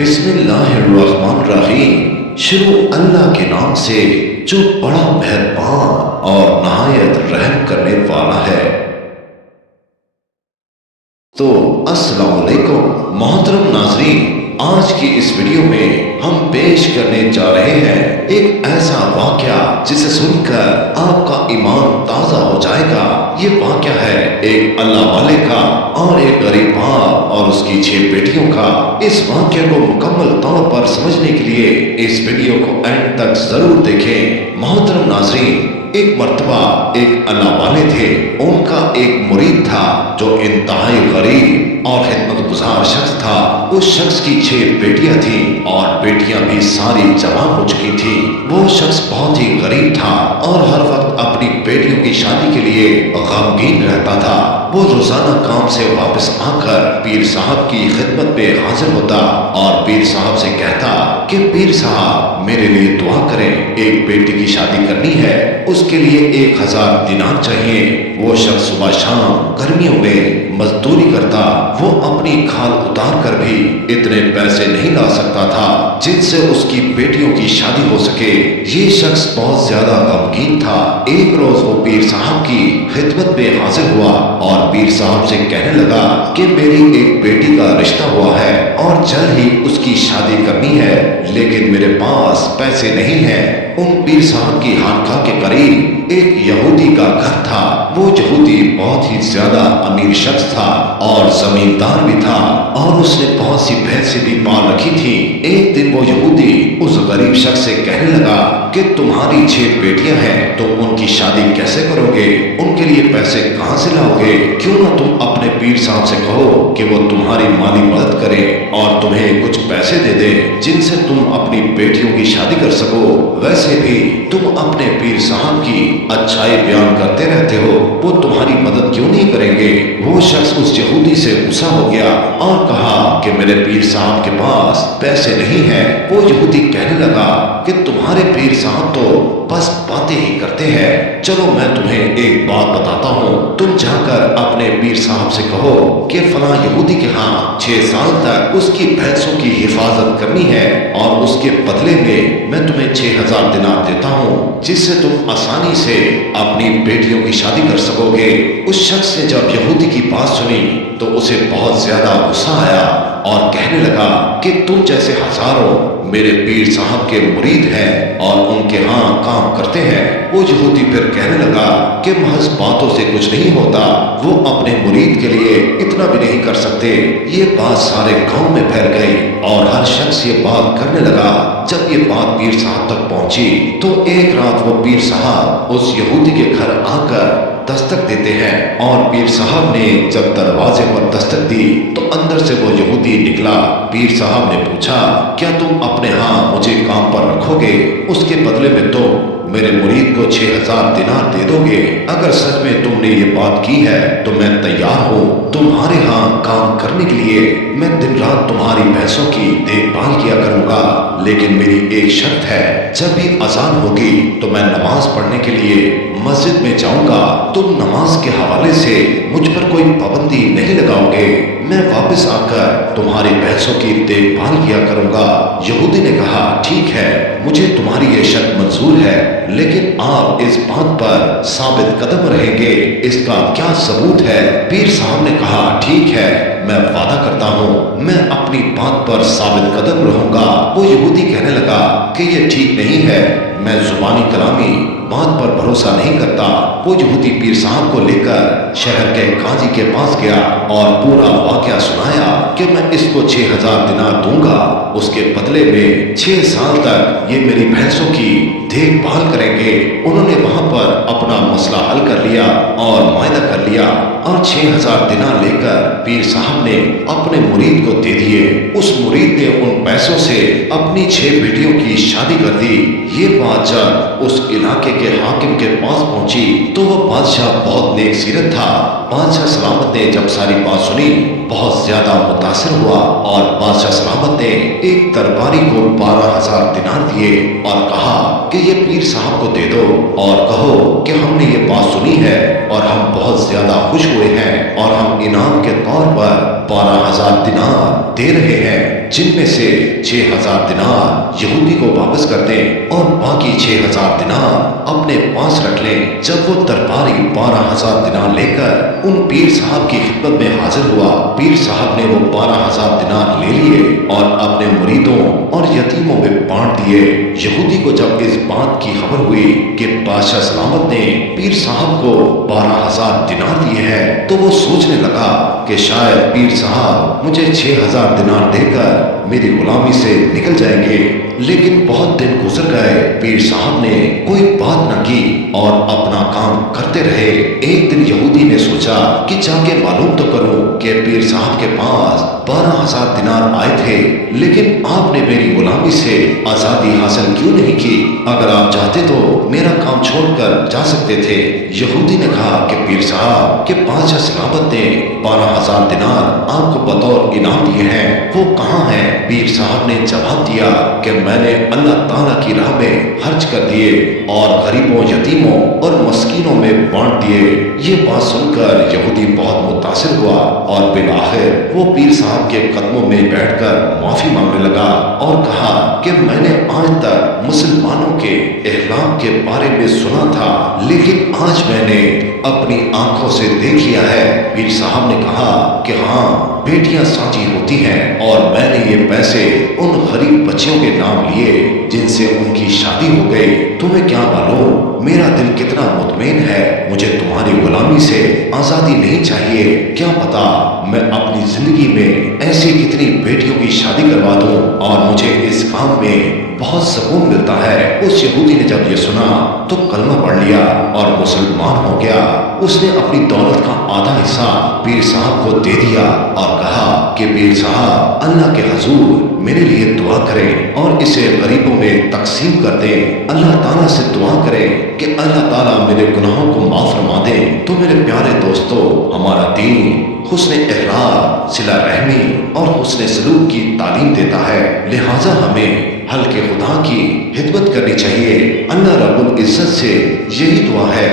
बिस्मिल्लाहिर्रहमानिर्रहीम। शुरू अल्लाह के नाम से जो बड़ा मेहरबान और नहायत रहम करने वाला है। तो अस्सलाम वालेकुम मोहतरम नाज़रीन, आज की इस वीडियो में हम पेश करने जा रहे हैं एक ऐसा वाक़या जिसे सुनकर आपका ईमान ताज़ा हो जाएगा। ये वाक़या है एक अल्लाह वाले का और एक गरीब बाप और उसकी 6 बेटियों का। इस वाक़ये को मुकम्मल तौर पर समझने के लिए इस वीडियो को एंड तक जरूर देखें। मोहतरम नाज़रीन, एक मर्तबा एक अल्लाह वाले थे, उनका एक मुरीद था जो इंतहाई गरीब और खिदमतगुजार शख्स था। उस शख्स की 6 बेटियां थीं और बेटियां भी सारी जवान हो चुकी थी। वो शख्स बहुत ही गरीब था और हर वक्त अपनी बेटियों की शादी के लिए गमगीन रहता था। वो रोजाना काम से वापस आकर पीर साहब की खिदमत पे हाजिर होता और पीर साहब से कहता कि पीर साहब मेरे लिए दुआ करें, एक बेटी की शादी करनी है, उसके लिए 1000 दिनार चाहिए। वो शख्स सुबह शाम गर्मियों में मजदूरी करता। वो अपनी खाल उतार कर भी इतने पैसे नहीं ला सकता था जिनसे उसकी बेटियों की शादी हो सके। ये शख्स बहुत ज्यादा गमगीन था। एक रोज वो पीर साहब की खिदमत में हाजिर हुआ और पीर साहब से कहने लगा कि मेरी एक बेटी का रिश्ता हुआ है और जल्द ही उसकी शादी करनी है, लेकिन मेरे पास पैसे नहीं है। उन पीर साहब की खानकाह के करीब एक यहूदी का घर था। वो यहूदी बहुत ही ज्यादा अमीर शख्स था और जमींदार भी था और उसने बहुत सी भैंसें भी पाल रखी थी। एक दिन वो यहूदी उस गरीब शख्स से कहने लगा कि तुम्हारी 6 बेटियां हैं, तुम उनकी शादी कैसे करोगे? उनके लिए पैसे कहां से लाओगे? क्यों ना तुम अपने पीर साहब से कहो कि वो तुम्हारी माली मदद करे और तुम्हें कुछ पैसे दे दे जिनसे तुम अपनी बेटियों की शादी कर सको। वैसे भी तुम अपने पीर साहब की अच्छाई बयान करते रहते हो, वो तुम्हारी मदद क्यों नहीं करेंगे? वो शख्स उस यहूदी से गुस्सा हो गया और कहा कि मेरे पीर साहब के पास पैसे नहीं है। वो यहूदी कहने लगा कि तुम्हारे पीर साहब तो बस बातें ही करते हैं। चलो मैं तुम्हें एक बात बताता हूँ, तुम जाकर अपने पीर साहब से कहो कि फलां यहूदी के यहाँ 6 साल तक उसकी भैंसों की हिफाजत करनी है और उसके बदले में मैं तुम्हें 6000 दिनार देता हूँ, जिससे तुम आसानी से अपनी बेटियों की शादी कर सकोगे। उस शख्स ने जब यहूदी की बात सुनी तो उसे बहुत ज्यादा गुस्सा आया और कहने लगा कि तुम जैसे हजारों मेरे पीर साहब के मुरीद हैं और उनके यहाँ काम करते हैं। वो यहूदी फिर कहने लगा कि महज बातों से कुछ नहीं होता, वो अपने मुरीद के लिए इतना भी नहीं कर सकते। ये बात सारे गांव में फैल गई और हर शख्स ये बात करने लगा। जब ये बात पीर साहब तक पहुंची तो एक रात वो पीर साहब उस यहूदी के घर आकर दस्तक देते हैं और पीर साहब ने जब दरवाजे पर दस्तक दी तो अंदर से वो यहूदी निकला। पीर साहब ने पूछा, क्या तुम अपने यहाँ मुझे काम पर रखोगे? उसके बदले में तुम मेरे मुरीद को 6000 दिनार दे दोगे? अगर सच में तुमने ये बात की है तो मैं तैयार हूँ तुम्हारे यहाँ काम करने के लिए। मैं दिन रात तुम्हारी भैंसों की देखभाल किया करूँगा, लेकिन मेरी एक शर्त है, जब भी अजान होगी तो मैं नमाज पढ़ने के लिए मस्जिद में जाऊंगा। तुम नमाज के हवाले से मुझ पर कोई पाबंदी नहीं लगाओगे। मैं वापस आकर तुम्हारी भैंसों की देखभाल किया करूंगा। यहूदी ने कहा, ठीक है, मुझे तुम्हारी ये शर्त मंजूर है, लेकिन आप इस बात पर साबित कदम रहेंगे, इसका क्या सबूत है? पीर साहब ने कहा, ठीक है, मैं वादा करता हूँ मैं अपनी बात पर साबित कदम रहूंगा। वो यहूदी कहने लगा कि ये ठीक नहीं है, मैं जुबानी कलामी बात पर भरोसा नहीं करता। वो यहूदी पीर साहब को लेकर शहर के काजी के पास गया और पूरा वाकया सुनाया कि मैं इसको 6000 दिनार दूंगा, उसके बदले में 6 साल तक ये मेरी भैंसों की देखभाल करेंगे। उन्होंने वहां पर अपना मसला हल कर लिया और मायदा कर लिया और 6000 दिनार लेकर पीर साहब ने अपने मुरीद को दे दिए। उस मुरीद ने उन पैसों से अपनी 6 बेटियों की शादी कर दी। ये बात जब उस इलाके के हाकिम के पास पहुंची तो वह बादशाह बहुत नेक सीरत था। बादशाह सलामत ने जब सारी बात सुनी बहुत ज्यादा मुतासिर हुआ और बादशाह सलामत ने एक दरबारी को 12,000 दिनार दिए और कहा कि ये पीर साहब को दे दो और कहो कि हमने ये बात सुनी है और हम बहुत ज्यादा खुश हुए हैं और हम इनाम के तौर पर 12,000 दिनार दे रहे हैं, जिनमें से 6,000 दिनार यहूदी को वापस कर दें और बाकी 6,000 दिनार अपने पास रख लें। जब वो दरबारी 12,000 दिनार लेकर उन पीर साहब की खिदमत में हाजिर हुआ, पीर साहब ने वो 12,000 दिनार ले लिए और अपने मुरीदों और यतीमों में बांट दिए। यहूदी को जब इस बात की खबर हुई कि बादशाह सलामत ने पीर साहब को 12,000 दिनार दिए हैं, तो वो सोचने लगा कि शायद पीर साहब मुझे 6,000 दिनार देकर मेरी गुलामी से निकल जाएंगे। लेकिन बहुत दिन गुजर गए, पीर साहब ने कोई बात न की और अपना काम करते रहे। एक दिन यहूदी ने सोचा कि जाके मालूम तो करूं कि पीर साहब के पास 12,000 दिनार आए थे, लेकिन आपने मेरी गुलामी से आजादी हासिल क्यों नहीं की? अगर आप चाहते तो मेरा काम छोड़कर जा सकते थे। यहूदी ने कहा कि पीर साहब के बादशाह सलामत ने 12,000 दिनार आपको बतौर इनाम दिए हैं, वो कहाँ हैं? पीर साहब ने जवाब दिया कि मैंने अल्लाह ताला की राह में खर्च कर दिए और गरीबों, यतीमों और मस्कीनों में बांट दिए। ये बात सुनकर यहूदी बहुत मुतासिर हुआ और बिल आखिर वो पीर साहब के कदमों में बैठकर माफी मांगने लगा और कहा कि मैंने आज तक मुसलमानों के इस्लाम के बारे में सुना था, लेकिन आज मैंने अपनी आंखों से देख लिया है। पीर साहब ने कहा कि हाँ, बेटियां साझी होती हैं और मैंने ये पैसे उन गरीब बच्चियों के नाम लिए जिनसे उनकी शादी हो गई। तुम्हें क्या मालूम मेरा दिल कितना मुतमईन है, मुझे तुम्हारी गुलामी से आजादी नहीं चाहिए। क्या पता मैं अपनी जिंदगी में ऐसी कितनी बेटियों की शादी करवा दूं और मुझे इस काम में बहुत सुकून मिलता है। उस यहूदी ने जब ये सुना तो कलमा पढ़ लिया और मुसलमान हो गया। उसने अपनी दौलत का आधा हिस्सा पीर साहब को दे दिया और कहा कि पीर साहब अल्लाह के हजूर मेरे लिए दुआ करें और इसे गरीबों में तकसीम कर दें। अल्लाह ताला से दुआ करें कि अल्लाह ताला मेरे गुनाहों को माफ फरमा दे। तो मेरे प्यारे दोस्तों, हमारा दीन हुस्न इखलाक, सिला रहमी और हुस्न सलूक की तालीम देता है, लिहाजा हमें हल्के खुदा की खिदमत करनी चाहिए। अल्लाह रब्बुल इज्जत से यही दुआ है